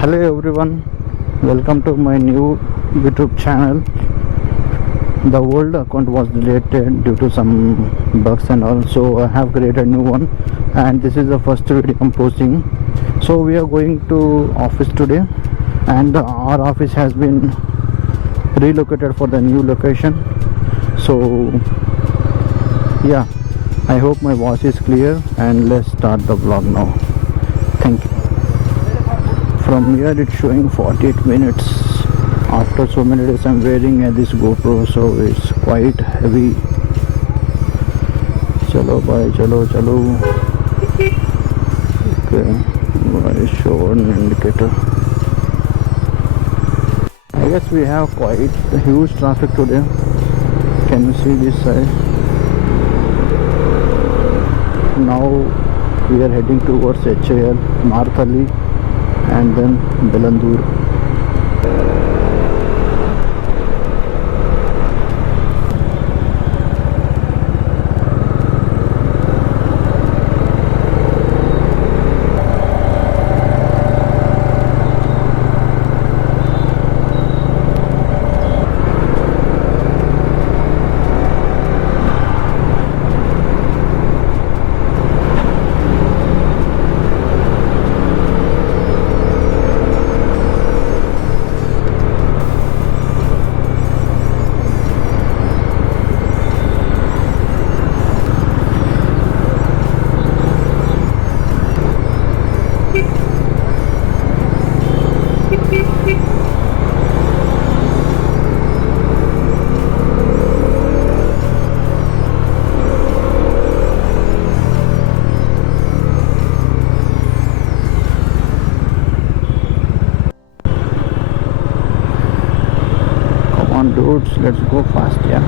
Hello everyone, welcome to my new YouTube channel. The old account was deleted due to some bugs and also I have created a new one, and this is the first video I'm posting. So we are going to office today, and our office has been relocated for the new location. So yeah, I hope my voice is clear, and let's start the vlog now. Thank you. From here it's showing 48 minutes. After so many days I'm wearing this GoPro, so it's quite heavy. Chalo bhai, chalo. Okay, I show an indicator. I guess we have quite huge traffic today. Can you see this side? Now we are heading towards HAL, Marthali, and then Belandur. Dudes, let's go fast, yeah.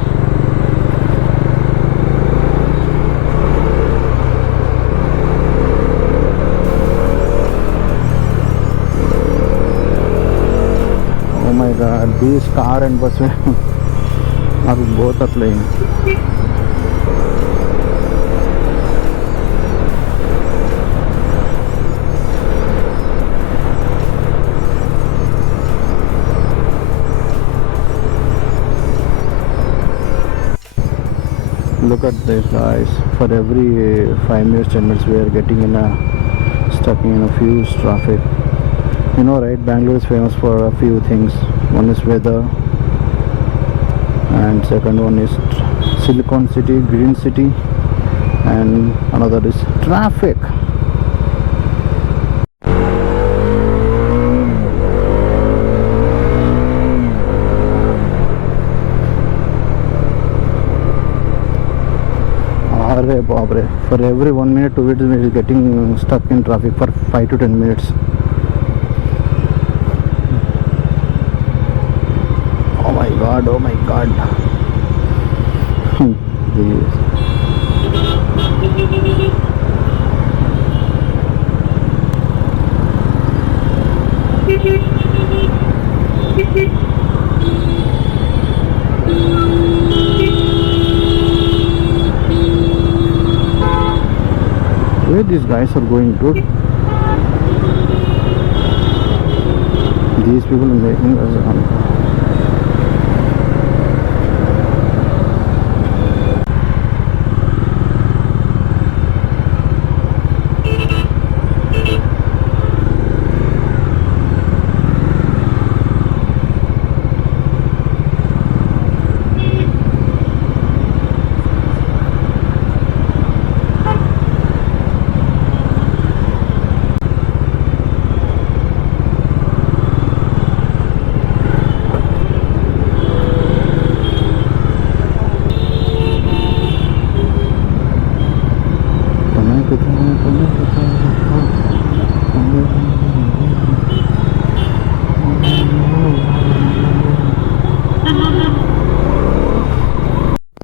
Oh my god, these car and bus are both are playing. Look at this, guys. For every 5 minutes, 10 minutes, we are getting stuck in a huge traffic. You know, right? Bangalore is famous for a few things. One is weather, and second one is Silicon City, Green City, and another is traffic. For every 1 minute, 2 minutes, we are getting stuck in traffic for 5 to 10 minutes. Oh my god. Where these guys are going to? These people are making us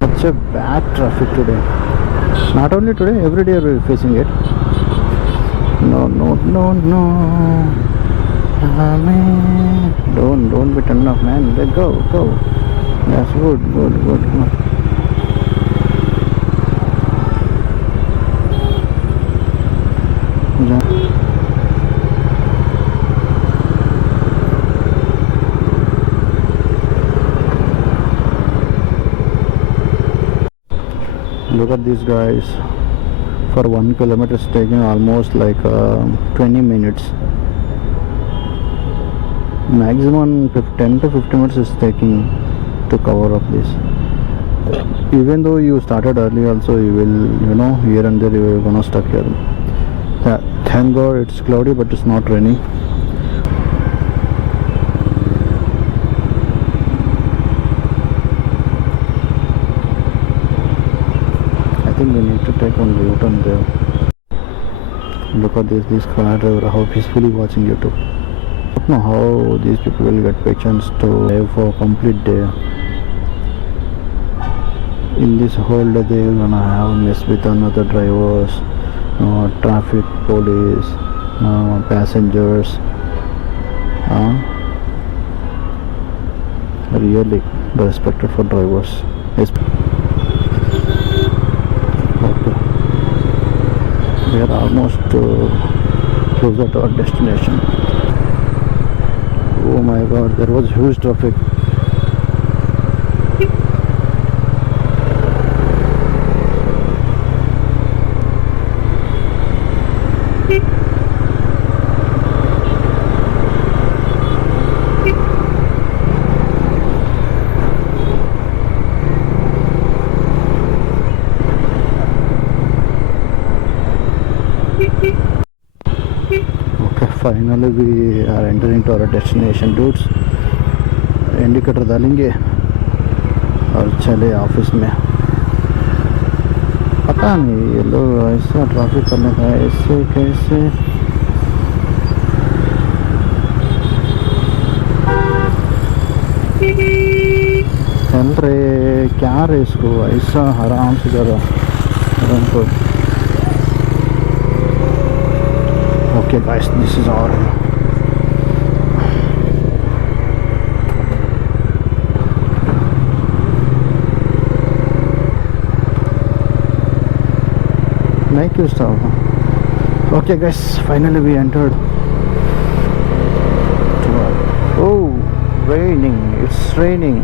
such a bad traffic today. Not only today, every day we are facing it. No. Don't be turned off, man. Let go. That's good. Look at these guys. For 1 kilometer it's taking almost like 20 minutes. Maximum 10 to 15 minutes is taking to cover up this. Even though you started early also, you will, here and there you are gonna stuck here. Thank God it's cloudy but it's not raining. I think we need to take one U-turn there. Look at this car driver, how peacefully watching YouTube. I don't know how these people will get patience to live for a complete day. In this whole day they're gonna have mess with another drivers, traffic police, passengers. Really respected for drivers. Okay. We are almost closer to our destination. Oh my God, there was huge traffic. Finally we are entering to our destination dudes. Indicator डालेंगे और चले office में. पता नहीं ये लोग ऐसा traffic करने का ऐसे कैसे. चल रहे क्या रे इसको ऐसा आराम से करो. Okay guys, this is our make your stuff. Okay guys, finally we entered. Oh, raining, it's raining.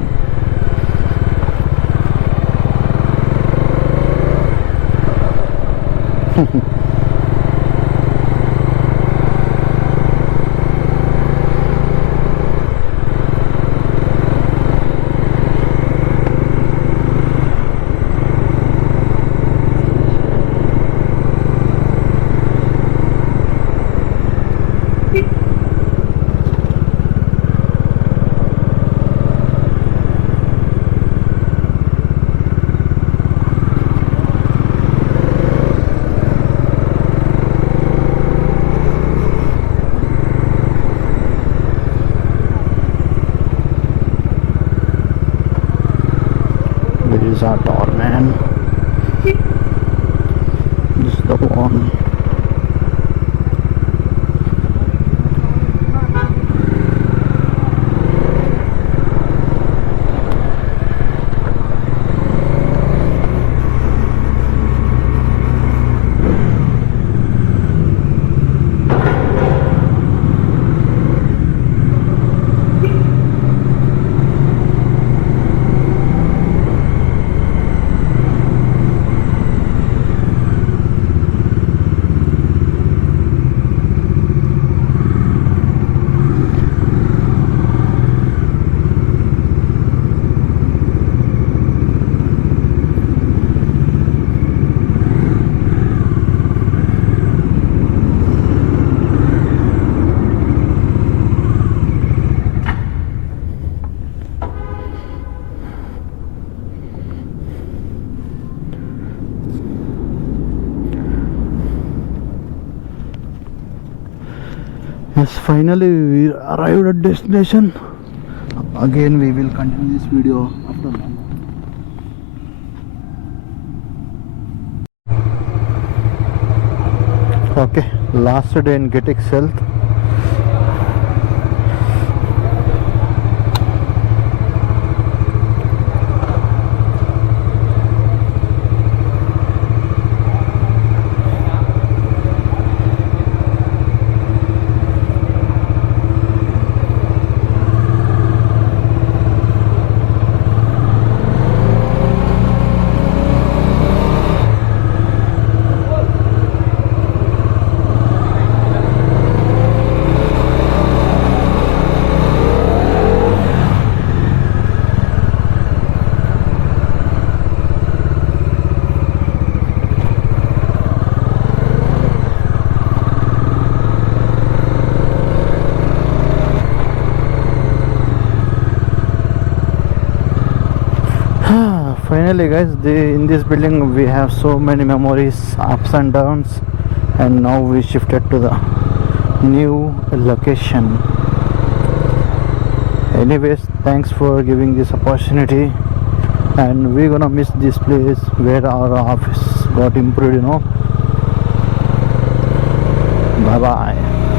This is our door, man. This is the one. Yes, finally we arrived at destination. Again we will continue this video after that. Okay, last day in Get Excel. finally guys, in this building we have so many memories, ups and downs, and now we shifted to the new location. Anyways, thanks for giving this opportunity, and we're gonna miss this place where our office got improved, you know. Bye bye.